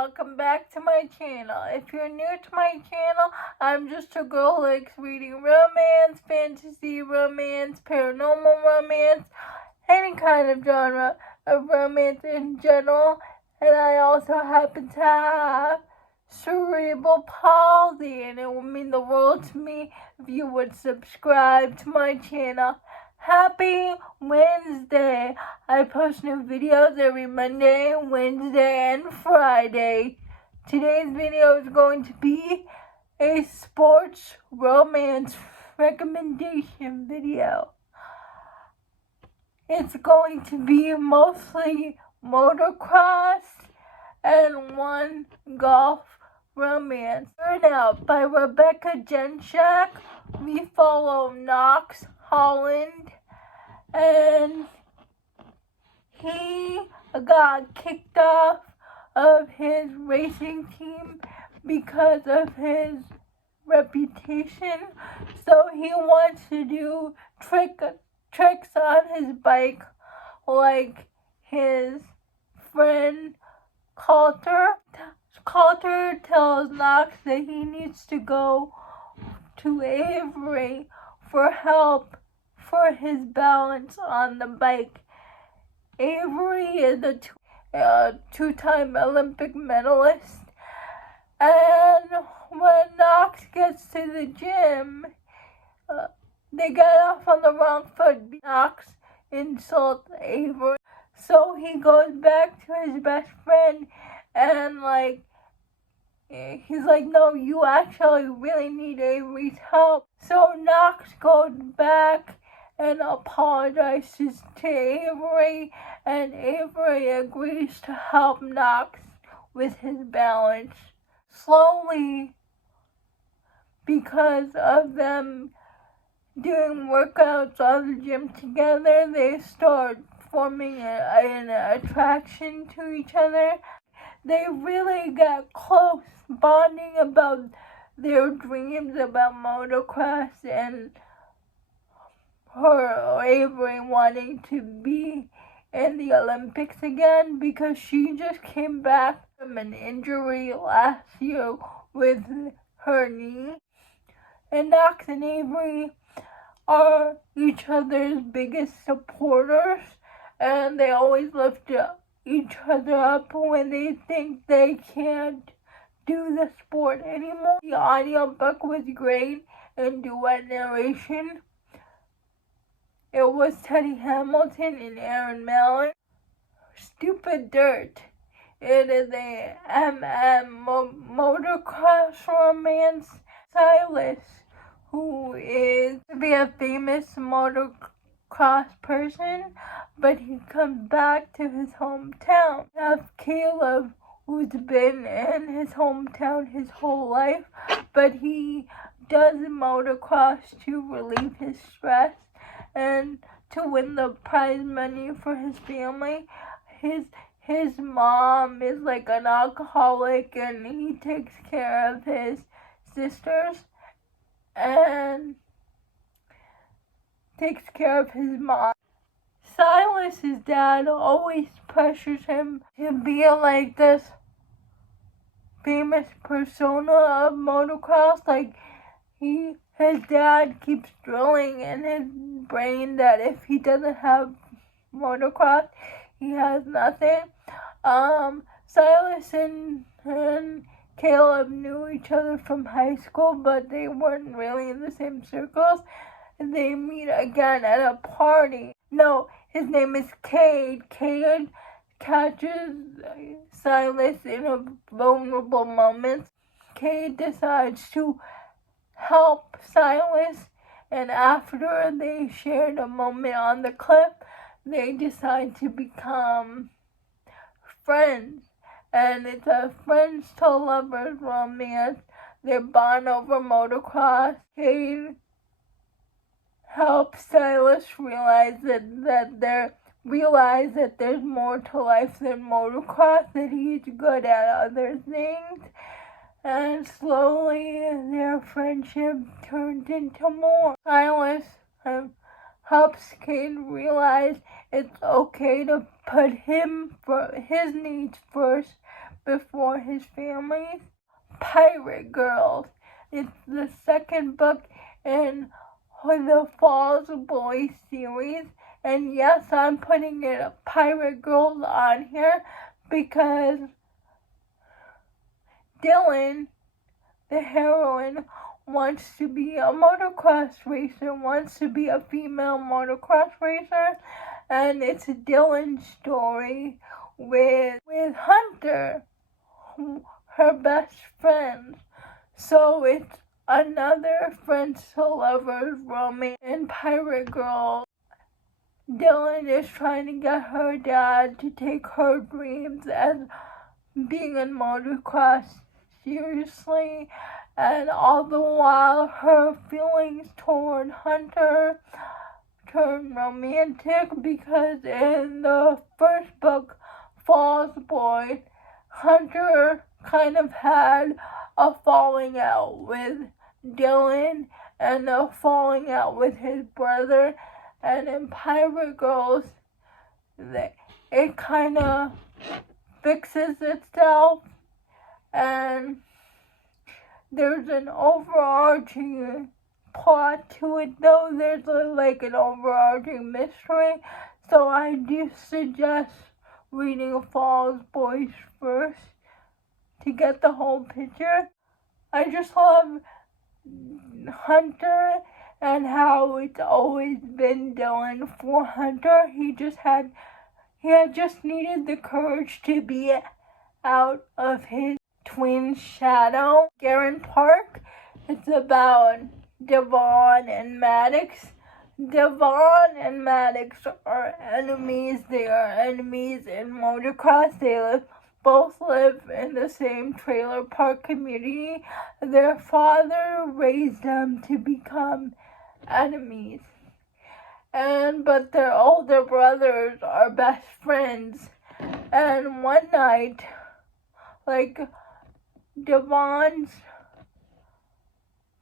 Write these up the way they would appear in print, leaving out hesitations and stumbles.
welcome back to my channel. If you're new to my channel, I'm just a girl who likes reading romance, fantasy romance, paranormal romance, any kind of genre of romance in general. And I also happen to have cerebral palsy, and it would mean the world to me if you would subscribe to my channel. Happy Wednesday! I post new videos every Monday, Wednesday, and Friday. Today's video is going to be a sports romance recommendation video. It's going to be mostly motocross and one golf romance. Burnout by Rebecca Genshak. We follow Knox Holland, and he got kicked off of his racing team because of his reputation. So he wants to do tricks on his bike, like his friend Coulter. Coulter tells Knox that he needs to go to Avery for help for his balance on the bike. Avery is a two-time Olympic medalist, and when Knox gets to the gym, they get off on the wrong foot. Knox insults Avery, so he goes back to his best friend and he's like, no, you actually really need Avery's help. So Knox goes back and apologizes to Avery, and Avery agrees to help Knox with his balance. Slowly, because of them doing workouts on the gym together, they start forming an attraction to each other. They really got close, bonding about their dreams about motocross and Avery wanting to be in the Olympics again because she just came back from an injury last year with her knee. And Knox and Avery are each other's biggest supporters, and they always lift each other up when they think they can't do the sport anymore. The audiobook was great and duet narration. It was Teddy Hamilton and Aaron Mallon. Stupid Dirt. It is a motocross romance. Silas, who is to be a famous motocross person, but he comes back to his hometown. We have Caleb, who's been in his hometown his whole life, but he does motocross to relieve his stress and to win the prize money for his family. His mom is like an alcoholic, and he takes care of his sisters and takes care of his mom. Silas's dad always pressures him to be like this famous persona of motocross. Like his dad keeps drilling in his brain that if he doesn't have motocross, he has nothing. Silas and Caleb knew each other from high school, but they weren't really in the same circles. They meet again at a party. No, his name is Cade. Cade catches Silas in a vulnerable moment. Cade decides to help Silas, and after they shared a moment on the cliff, they decide to become friends. And it's a friends to lovers romance. They bond over motocross. Cade helps Silas realize that there's more to life than motocross, that he's good at other things. And slowly their friendship turns into more. Silas helps Cade realize it's okay to put his needs first before his family's Pirate Girls. It's the second book in the Falls Boy series. And yes, I'm putting it Pirate Girls on here because Dylan, the heroine, wants to be a motocross racer, wants to be a female motocross racer, and it's Dylan's story with Hunter, her best friend. So it's another friends to lovers romance in Pirate Girl. Dylan is trying to get her dad to take her dreams as being in motocross seriously, and all the while her feelings toward Hunter turn romantic because in the first book, Falls Boy, Hunter kind of had a falling out with Dylan and a falling out with his brother, and in Pirate Girls, it kind of fixes itself, and there's an overarching plot to it, though. There's an overarching mystery, so I do suggest reading Falls Boys first to get the whole picture. I just love Hunter and how it's always been Dylan for Hunter. He had just needed the courage to be out of his twin shadow. Garron Park, it's about Devon and Maddox. Devon and Maddox are enemies. They are enemies in motocross. They both live in the same trailer park community. Their father raised them to become enemies. But their older brothers are best friends. And one night, Devon's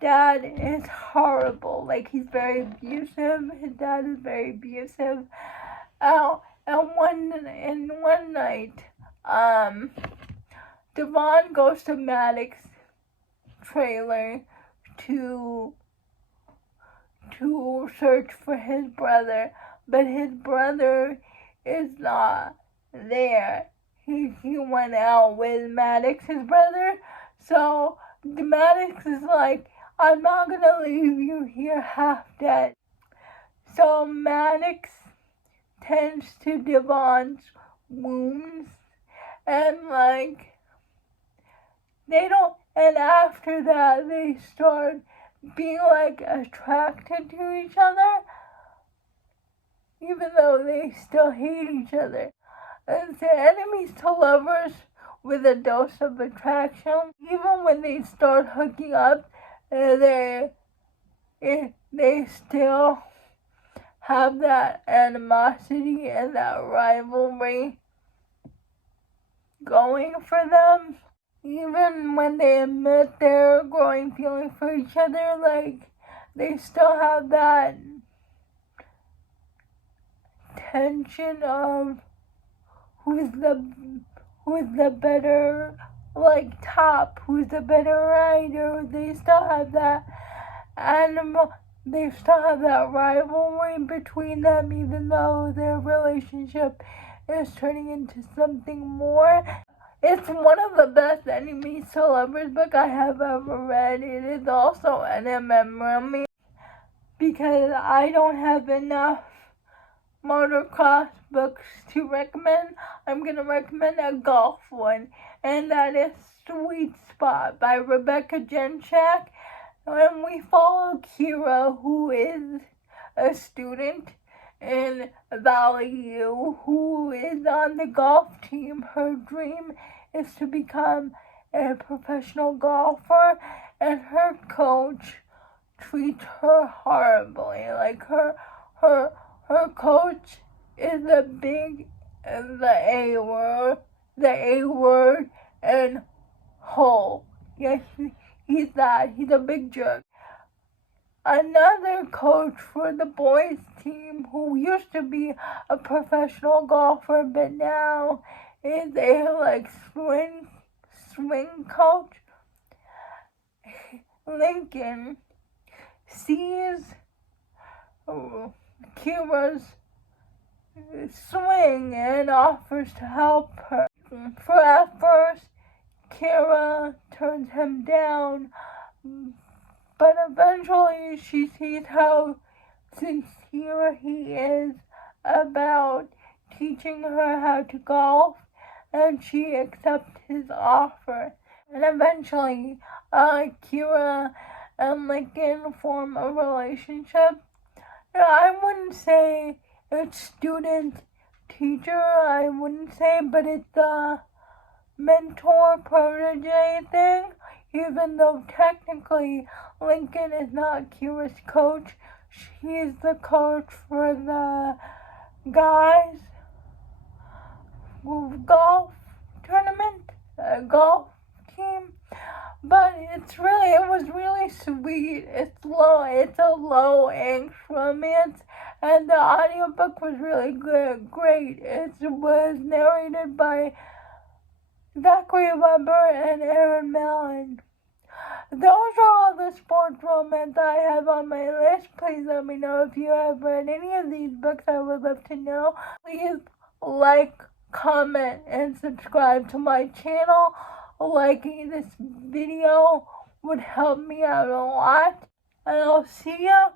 dad is horrible. He's very abusive. His dad is very abusive. And one night, Devon goes to Maddox's trailer to search for his brother, but his brother is not there. He went out with Maddox, his brother. So Maddox is like, I'm not gonna leave you here half dead. So Maddox tends to Devon's wounds, and and after that they start being attracted to each other, even though they still hate each other. And the enemies to lovers with a dose of attraction. Even when they start hooking up, they still have that animosity and that rivalry going for them. Even when they admit their growing feeling for each other, they still have that tension of who's the better top, who's the better rider. They still have that they still have that rivalry between them, even though their relationship is turning into something more. It's one of the best enemies to lovers book I have ever read. It is also an memory because I don't have enough motocross books to recommend. I'm going to recommend a golf one, and that is Sweet Spot by Rebecca Genchak. And we follow Kira, who is a student in Valley U, who is on the golf team. Her dream is to become a professional golfer, and her coach treats her horribly. Her coach is the A word, and hole. Yes, he's that. He's a big jerk. Another coach for the boys team who used to be a professional golfer but now is a swing coach. Lincoln sees Kira's swing and offers to help her. For at first, Kira turns him down, but eventually she sees how sincere he is about teaching her how to golf, and she accepts his offer. And eventually, Kira and Lincoln form a relationship. I wouldn't say it's student-teacher, I wouldn't say, but it's a mentor-protege thing, even though technically Lincoln is not Kira's coach. She's the coach for the guys' golf tournament, golf team. But it was really sweet. It's a low-angst romance, and the audiobook was really great. It was narrated by Zachary Weber and Aaron Mallon. Those are all the sports romance I have on my list. Please let me know if you have read any of these books. I would love to know. Please like, comment, and subscribe to my channel. Liking this video would help me out a lot. And I'll see you